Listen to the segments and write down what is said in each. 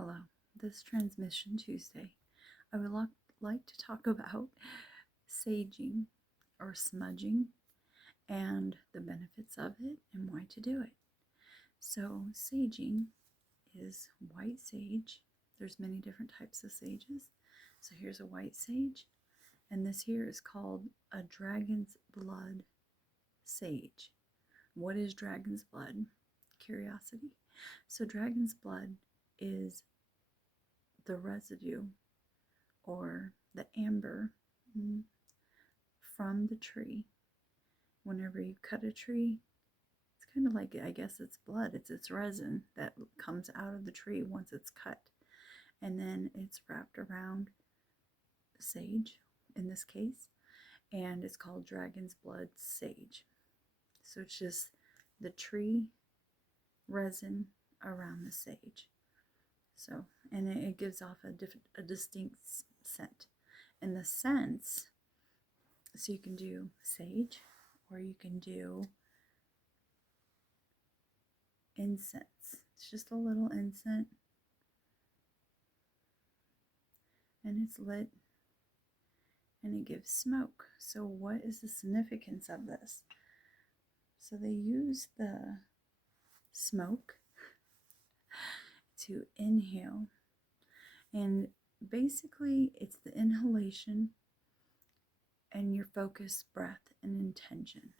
Hello. This Transmission Tuesday, I would like to talk about saging or smudging and the benefits of it and why to do it. So, saging is white sage. There's many different types of sages. So, here's a white sage, and this here is called a dragon's blood sage. What is dragon's blood? Curiosity. So, dragon's blood is the residue or the amber from the tree. Whenever you cut a tree, it's kind of like, I guess it's blood. It's its resin that comes out of the tree once it's cut. And then it's wrapped around sage, in this case, and it's called dragon's blood sage. So it's just the tree resin around the sage. So, and it gives off a distinct scent. And the scents, so you can do sage or you can do incense. It's just a little incense and it's lit and it gives smoke. So what is the significance of this? So they use the smoke to inhale, and basically it's the inhalation and your focus, breath, and intention.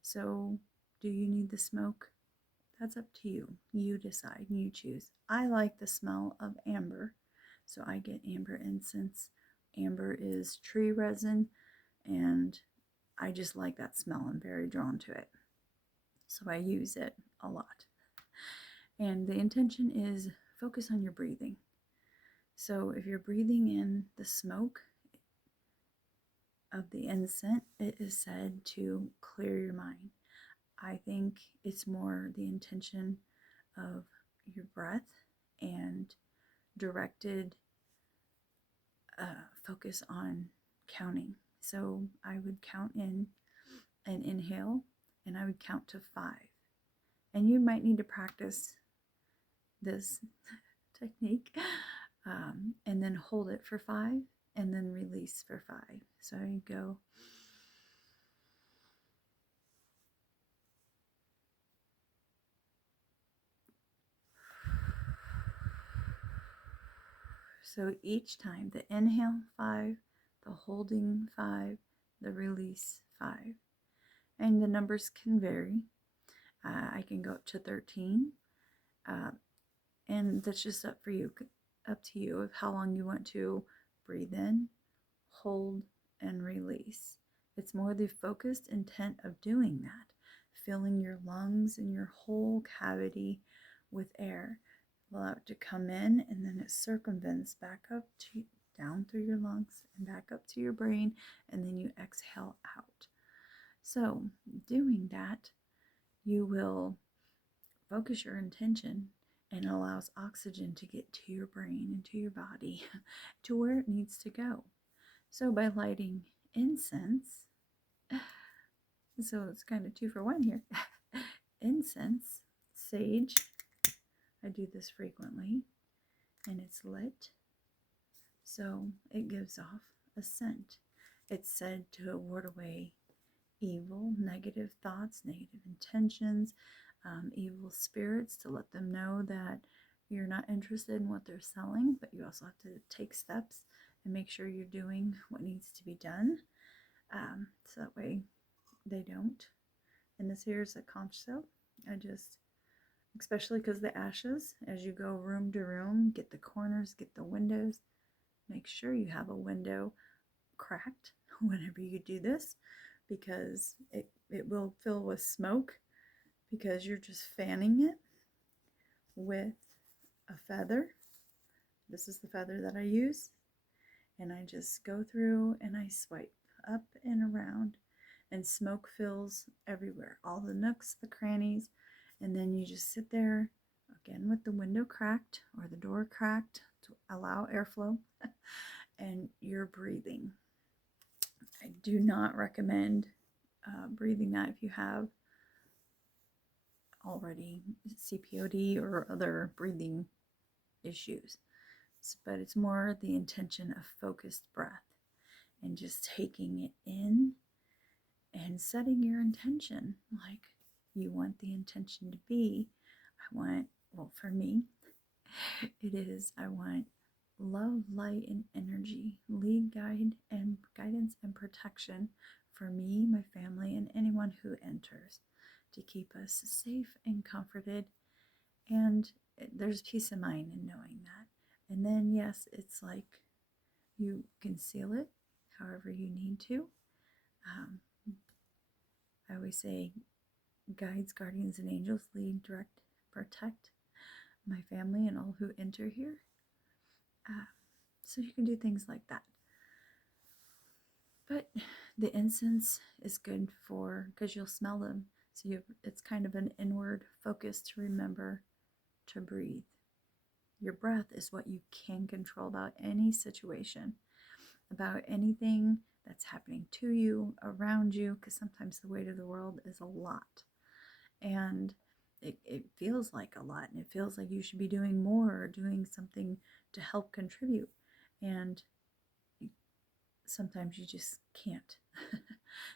So do you need the smoke? That's up to you. You decide, you choose. I like the smell of amber, so I get amber incense. Amber is tree resin, and I just like that smell. I'm very drawn to it, so I use it a lot. And the intention is focus on your breathing. So if you're breathing in the smoke of the incense, it is said to clear your mind. I think it's more the intention of your breath and directed focus on counting. So I would count in an inhale and I would count to 5. And you might need to practice this technique and then hold it for 5 and then release for 5. So you go. So each time, the inhale 5, the holding 5, the release 5. And the numbers can vary. I can go up to 13. And that's just up to you of how long you want to breathe in, hold, and release. It's more the focused intent of doing that, filling your lungs and your whole cavity with air. Allow it to come in, and then it circumvents back up to down through your lungs and back up to your brain, and then you exhale out. So doing that, you will focus your intention, and it allows oxygen to get to your brain and to your body to where it needs to go. So by lighting incense, so it's kind of 2 for 1 here. Incense, sage, I do this frequently, and it's lit, so it gives off a scent. It's said to ward away evil, negative thoughts, negative intentions, evil spirits, to let them know that you're not interested in what they're selling, but you also have to take steps and make sure you're doing what needs to be done, so that way they don't. And this here is a conch shell. I just, especially because the ashes, as you go room to room, get the corners, get the windows, make sure you have a window cracked whenever you do this, because it will fill with smoke, because you're just fanning it with a feather. This is the feather that I use, and I just go through and I swipe up and around, and smoke fills everywhere, all the nooks, the crannies, and then you just sit there again with the window cracked or the door cracked to allow airflow, and you're breathing. I do not recommend breathing that if you have already CPOD or other breathing issues. But it's more the intention of focused breath and just taking it in and setting your intention. Like you want the intention to be, well, for me, it is, I want love, light, and energy, lead, guide, and guidance and protection for me, my family, and anyone who enters, to keep us safe and comforted. And there's peace of mind in knowing that. And then, yes, it's like you can seal it however you need to. I always say guides, guardians, and angels lead, direct, protect my family and all who enter here. So you can do things like that. But the incense is good for, because you'll smell them. So it's kind of an inward focus to remember to breathe. Your breath is what you can control about any situation, about anything that's happening to you, around you, because sometimes the weight of the world is a lot. And it feels like a lot, and it feels like you should be doing more or doing something to help contribute. And sometimes you just can't.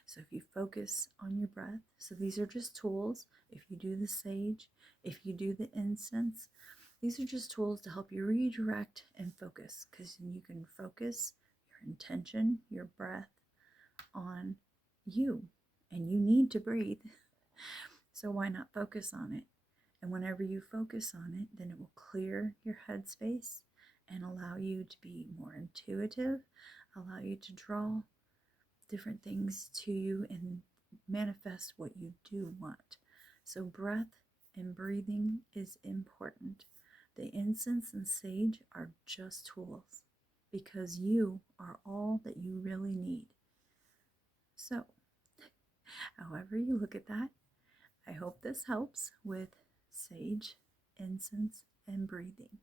So if you focus on your breath, so these are just tools. If you do the sage, if you do the incense, these are just tools to help you redirect and focus, because you can focus your intention, your breath on you, and you need to breathe. So why not focus on it? And whenever you focus on it, then it will clear your headspace and allow you to be more intuitive, allow you to draw different things to you and manifest what you do want. So breath and breathing is important. The incense and sage are just tools, because you are all that you really need. So, however you look at that, I hope this helps with sage, incense, and breathing.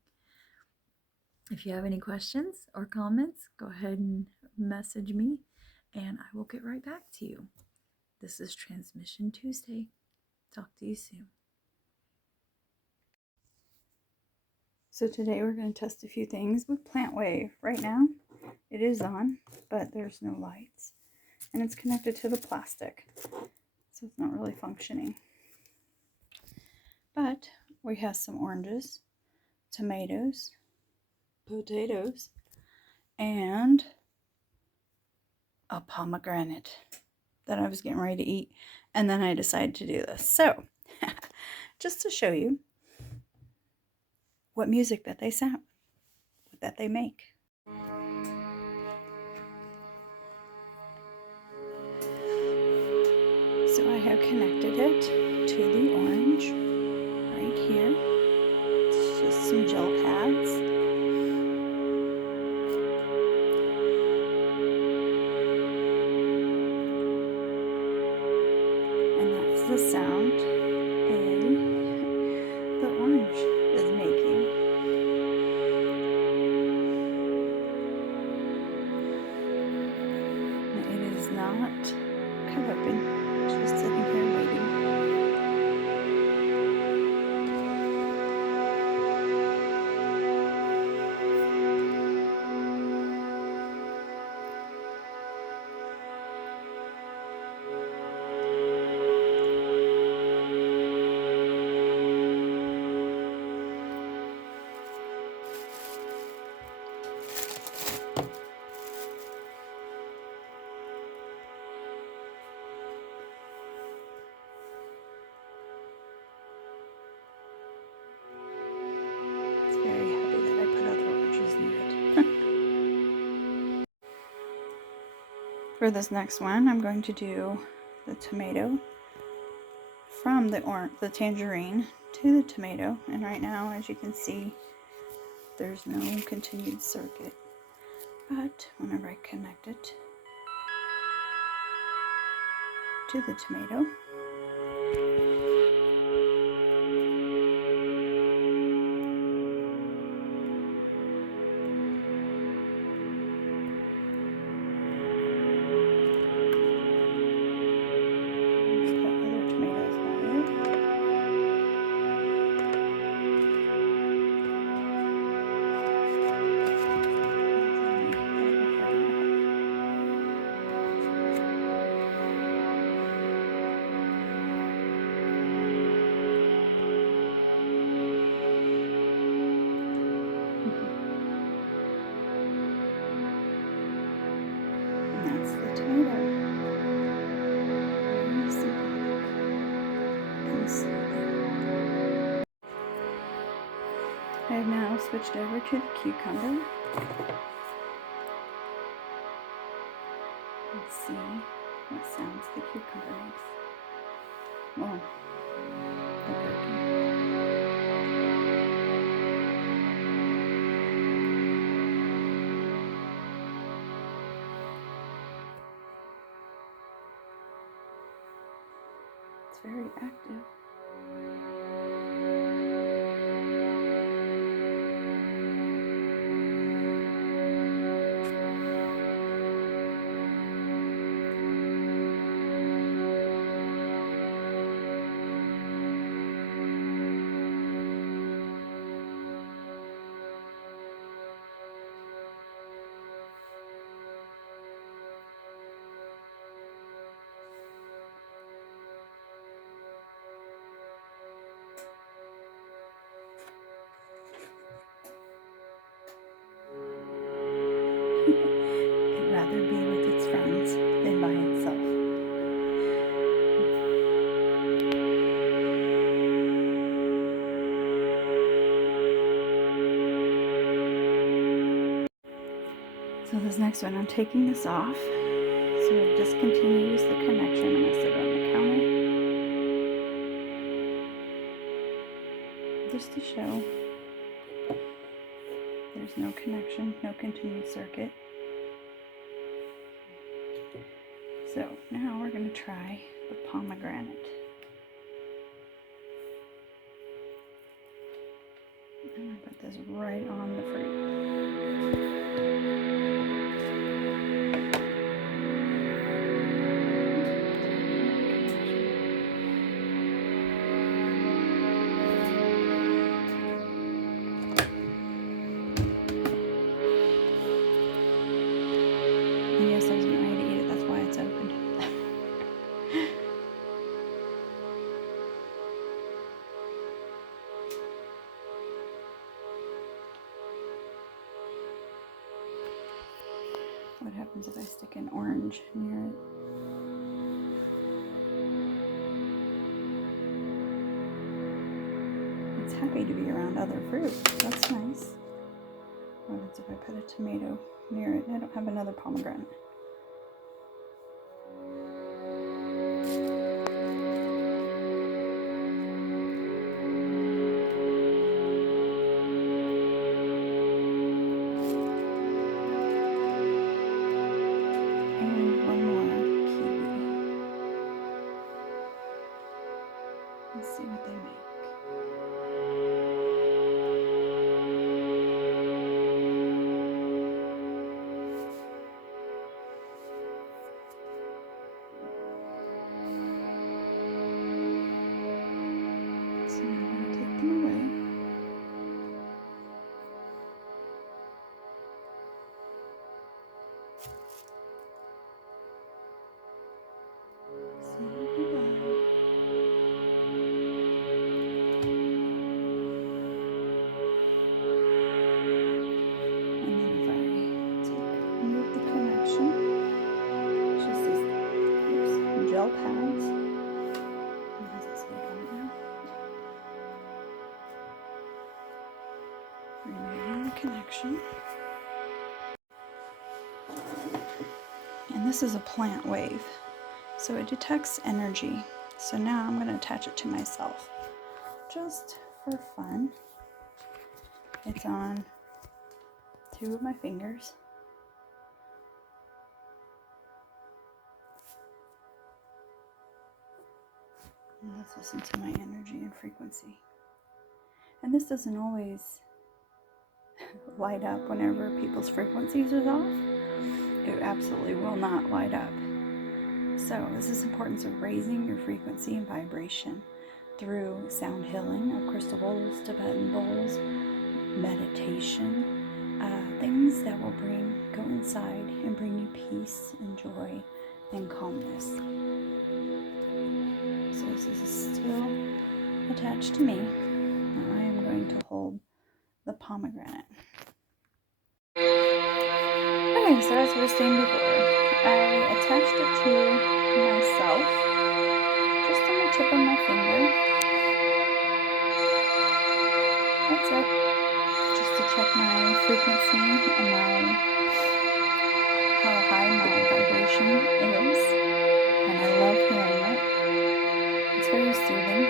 If you have any questions or comments, go ahead and message me and I will get right back to you. This is Transmission Tuesday. Talk to you soon. So today we're going to test a few things with Plant Wave. Right now it is on, but there's no lights. And it's connected to the plastic, so it's not really functioning. But we have some oranges, tomatoes, potatoes, and a pomegranate that I was getting ready to eat, and then I decided to do this. So, just to show you what music that they sound, that they make. So I have connected it to the orange right here. It's just some gel pads. And that's the sound the orange is making. It is not cut open, just sitting here waiting. For this next one, I'm going to do the tomato from the tangerine to the tomato. And right now, as you can see, there's no continued circuit. But whenever I connect it to the tomato, I have now switched over to the cucumber. Let's see what sounds the cucumber makes. Well, the gherkin. It's very active. It'd rather be with its friends than by itself. So this next one, I'm taking this off. So it discontinues the connection. I'm going to sit it on the counter. Just to show there's no connection, no continued circuit. So now we're going to try the pomegranate. I'm going to put this right on the fruit. And yes, I was getting ready to eat it. That's why it's open. What happens if I stick an orange near it? It's happy to be around other fruit. That's nice. What happens if I put a tomato near it? I don't have another pomegranate. And one more kiwi. Let's see what they make. So I'm going to take them away. Say goodbye. And then if I remove the connection, it's just these gel pads. And has this lid on it now. Removing the connection. And this is a plant wave. So it detects energy. So now I'm going to attach it to myself. Just for fun. It's on 2 of my fingers. And let's listen to my energy and frequency. And this doesn't always light up whenever people's frequencies are off. It absolutely will not light up. So this is the importance of raising your frequency and vibration through sound healing of crystal bowls, Tibetan bowls, meditation, things that will go inside and bring you peace and joy and calmness. So this is still attached to me. Now I am going to hold the pomegranate. Okay, so as I was saying before, I attached it to myself, just on the tip of my finger. That's it. check my frequency and how high my vibration is, and I love hearing it. It's very soothing.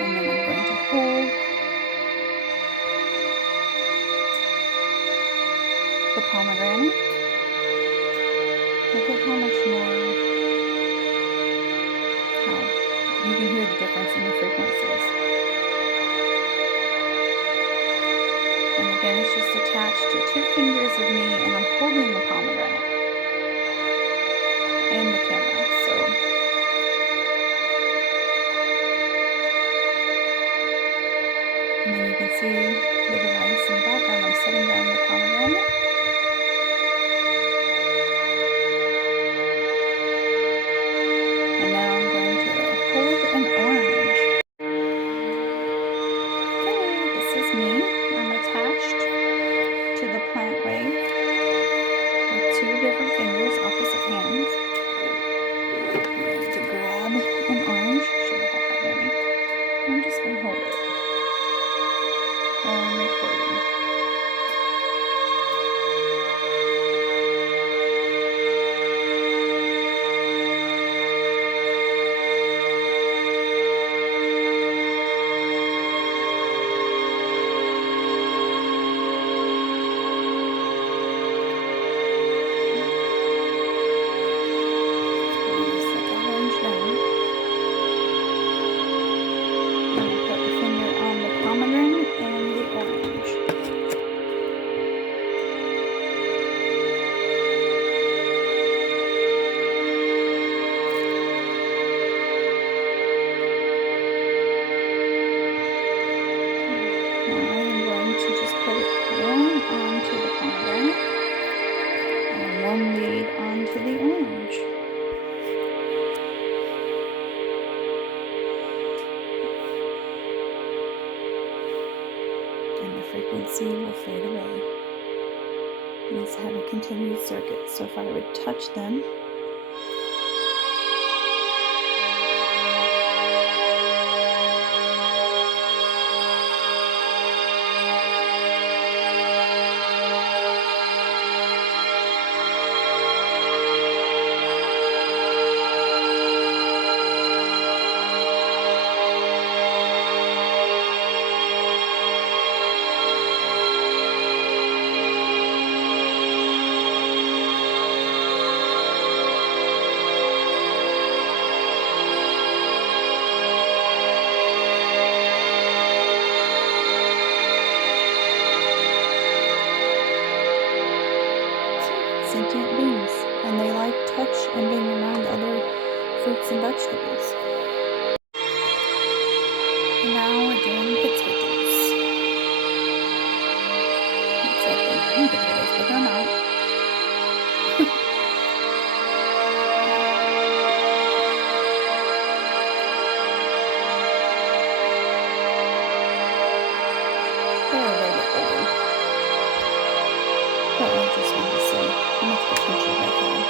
And then I'm going to hold the pomegranate. Look at how much more, how you can hear the difference in the frequencies. And again, it's just attached to 2 fingers of me, and I'm holding the pomegranate and the camera. So and then you can see the device in the background. I'm setting down the pomegranate. And now I'm going to hold an orange. Okay, this is me. I'm attached to the plant wave with 2 different fingers, opposite hands. I'm going to grab an orange. Should have had that near me. I'm just going to hold it while I'm recording. Frequency will fade away. These have a continued circuit, so if I would touch them, sentient beings, and they like touch and being around other fruits and vegetables. And now we're doing potatoes. Looks like they're green potatoes, but they're not. They're a little bit older. But I just wanted to see how much potential they have.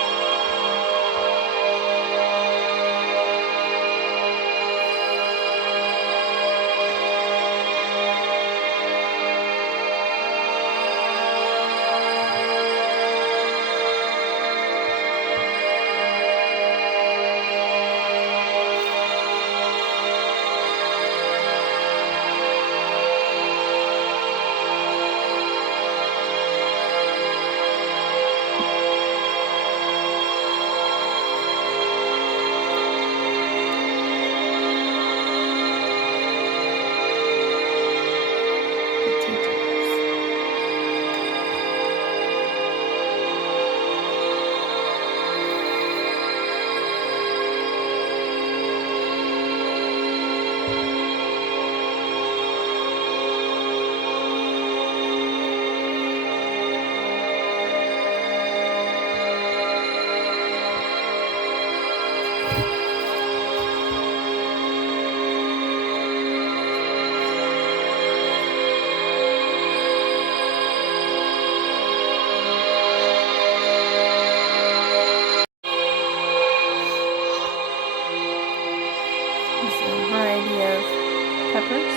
peppers,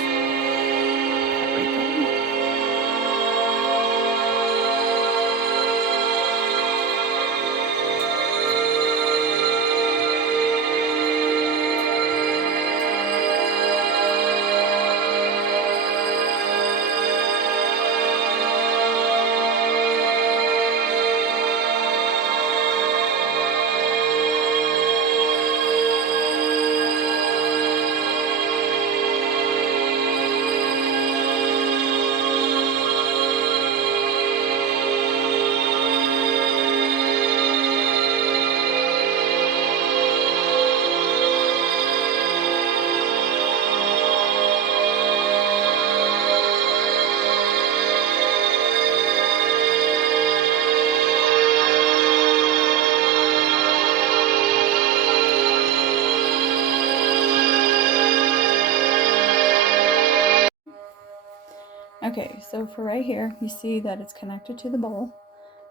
Okay, so for right here, you see that it's connected to the bowl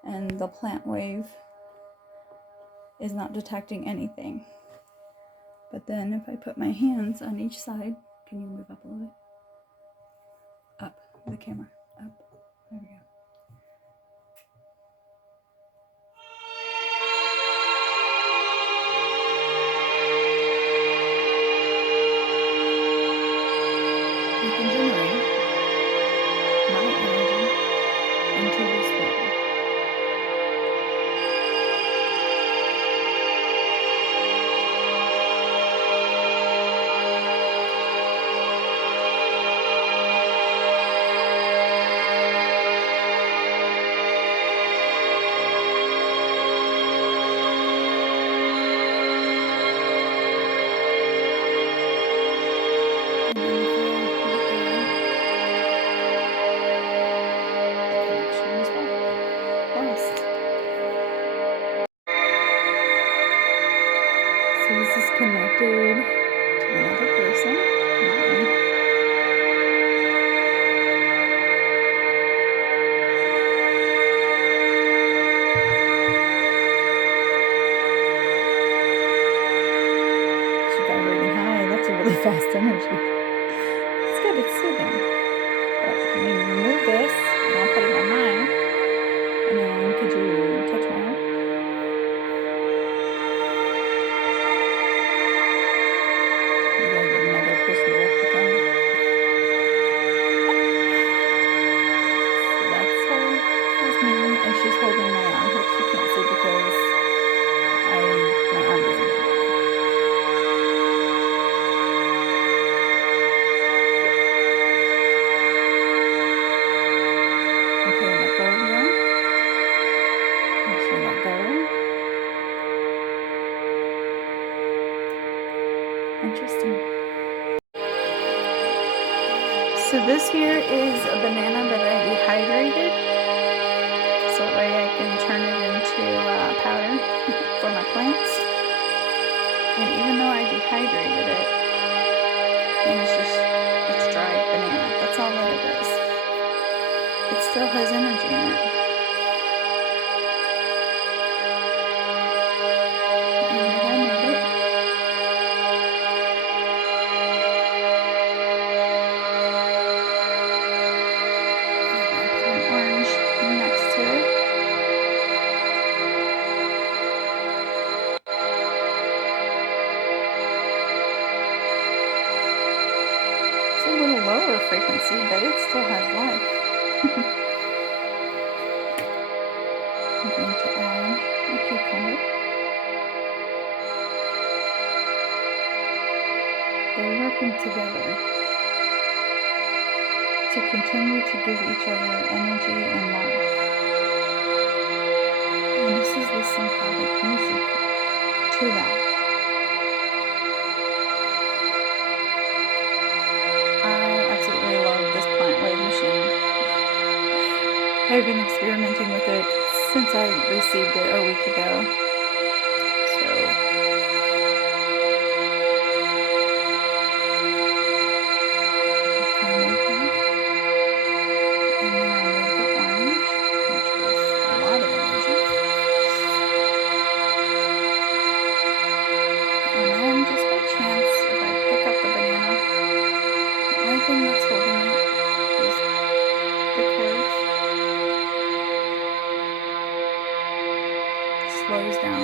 and the plant wave is not detecting anything. But then if I put my hands on each side, can you move up a little bit? Up, the camera, up, there we go. I can generate my energy into this bowl. And then if I let go, the connection is lost. So this is connected to another person, not me. She's vibrating high. That's a really fast energy. It's good, it's soothing. But let me remove this and I'll put it on mine. And then could you touch my arm? You gotta get another person to work the camera. So that's her. That's me, and she's holding my arm, which you can't see because my arm doesn't come out. Okay, let go of your arm. And she let go. Interesting. So this here is a banana that I dehydrated. So that way I can turn it into powder for my plants. And even though I dehydrated it, and it's dried banana. That's all that it is. It still has energy in it. And if I move it, I put an orange next to it. It's a little lower frequency, but it still has life. I'm going to add a cucumber. They're working together to continue to give each other energy and life. And this is the symphonic music to that. I absolutely love this plant wave machine. I've been experimenting with it since I received it a week ago. So I move that. And then I move the orange, which was a lot of energy. And then just by chance, if I pick up the banana, the only thing that's holding it is the cords. Slows down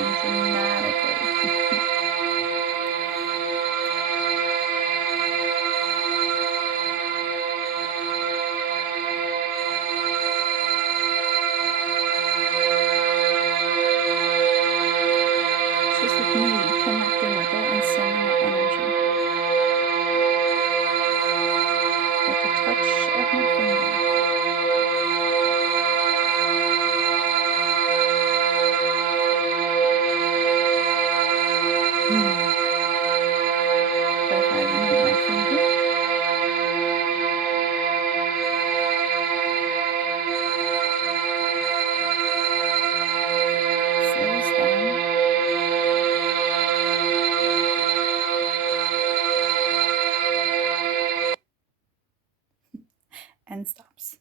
and stops.